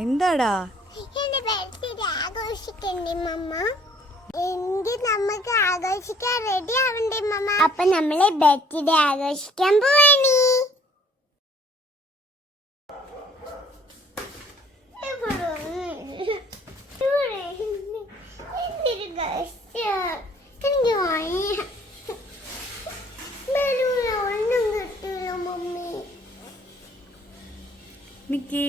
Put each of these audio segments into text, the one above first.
എന്താടാ? ആഘോഷിക്കണ്ടേ മമ്മ എങ്കിൽ നമുക്ക് ആഘോഷിക്കാൻ റെഡി ആവണ്ടേ മമ്മ അപ്പൊ നമ്മൾ ബർത്ത്ഡേ ആഘോഷിക്കാൻ പോവാണി. എന്തൊരു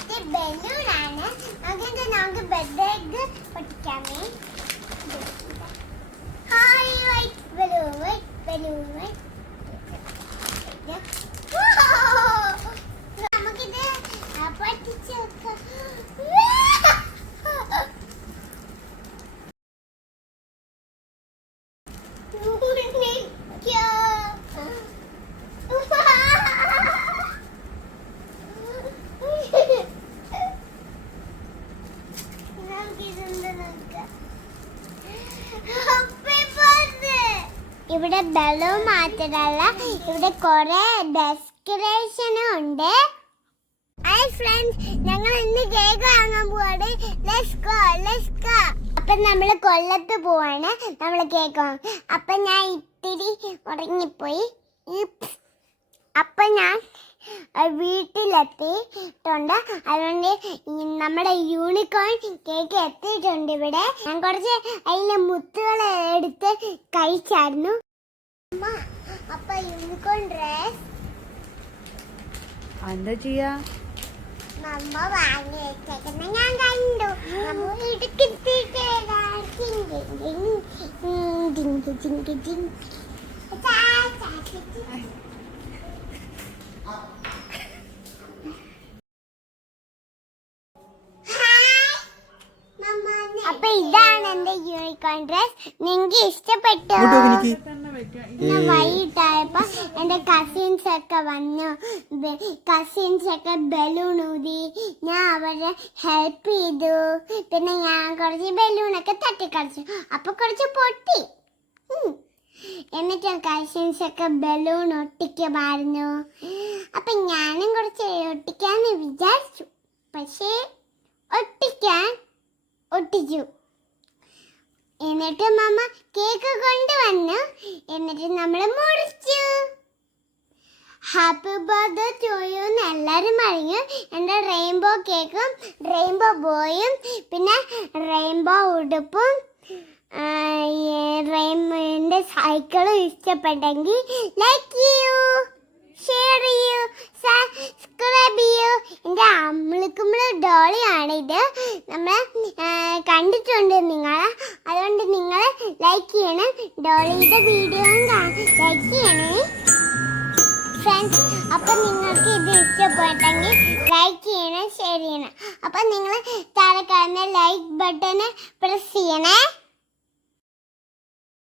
ഇത് ബലൂണാണ് അങ്ങനത്തെ നമുക്ക് bed പൊട്ടിക്കാമേ. Hi white balloon white balloon white ഇവിടെ ബലൂൺ മാത്രമല്ല ഇവിടെ കുറെ ഡെസ്ക്രേഷനും ഉണ്ട്. ഹായ് ഫ്രണ്ട്സ് ഞങ്ങൾ ഇന്ന് കേക്ക് വാങ്ങാൻ പോവാണ്. ലെറ്റ്സ് ഗോ ലെറ്റ്സ് ഗോ അപ്പൊ നമ്മൾ കൊല്ലത്ത് പോവാണ്. നമ്മൾ കേക്ക് വാങ്ങാൻ. അപ്പൊ ഞാൻ ഇത്തിരി ഉറങ്ങിപ്പോയി. അപ്പൊ ഞാൻ വീട്ടിലെത്തിയിട്ടുണ്ട് അതുകൊണ്ട് നമ്മുടെ യൂണിക്കോൺ കേക്ക് എത്തിയിട്ടുണ്ട് ഇവിടെ. ഞാൻ കുറച്ച് അതിന്റെ മുത്തുകൾ എടുത്ത് കഴിച്ചായിരുന്നു. അമ്മ, അപ്പൊ യൂണിക്കോൺ ഡ്രസ് എന്താ ചെയ്യാ? നമ്മ വാങ്ങി വെച്ചേക്കുന്ന. ഞാൻ കണ്ടു. നമ്മ അപ്പൊ ഇതാണ് എന്റെ യൂണിക്കോൺ ഡ്രസ് നിങ്ങൾക്ക് ഇഷ്ടപ്പെട്ടോ? ഇങ്ങോട്ട് നോക്ക് നിക്ക്. ഞാൻ വൈകിട്ടായപ്പോ എന്റെ കസിൻസ് ഒക്കെ വന്നു. കസിൻസ് ഒക്കെ ബലൂൺ ഊതി. ഞാൻ അവരെ ഹെൽപ്പ് ചെയ്തു. പിന്നെ ഞാൻ കുറച്ച് ബലൂണൊക്കെ തട്ടിക്കളിച്ചു. അപ്പൊ കുറച്ച് പൊട്ടി. എന്നിട്ട് കസിൻസ് ഒക്കെ ബലൂൺ ഒട്ടിക്കുമായിരുന്നു. അപ്പൊ ഞാനും കുറച്ച് ഒട്ടിക്കാന്ന് വിചാരിച്ചു. പക്ഷേ ഒട്ടിക്കാൻ ഒട്ടിച്ചു എന്നിട്ട് മമ്മ കേക്ക് കൊണ്ടുവന്നു എന്നിട്ട് നമ്മൾ മുറിച്ചു. ഹാപ്പി ബർത്ത്ഡേ ടു യു എന്ന് എല്ലാവരും അറിഞ്ഞു എന്റെ റെയിൻബോ കേക്കും റെയിൻബോ ബോയും പിന്നെ റെയിൻബോ ഉടുപ്പും റെയിൻബോന്റെ സൈക്കിളും ഇഷ്ടപ്പെട്ടെങ്കിൽ ലൈക്ക് ചെയ്യൂ ഷെയർ ചെയ്യൂ സബ്സ്ക്രൈബ് ചെയ്യൂ. എന്റെ അമ്മിളിക്കുമ്പോൾ ഡോളിയാണിത് നമ്മൾ കണ്ടിട്ടുണ്ട് നിങ്ങൾ അതുകൊണ്ട് നിങ്ങൾ ലൈക്ക് ചെയ്യണം. ഡോളിയുടെ വീഡിയോ ലൈക്ക് ചെയ്യണേ. ഫ്രണ്ട്സ് അപ്പം നിങ്ങൾക്ക് ഇത് ഇഷ്ടപ്പെട്ടെങ്കിൽ ലൈക്ക് ചെയ്യണം ഷെയർ ചെയ്യണം. അപ്പം നിങ്ങൾ താഴെ കാണുന്ന ലൈക്ക് ബട്ടണ് പ്രസ് ചെയ്യണേ.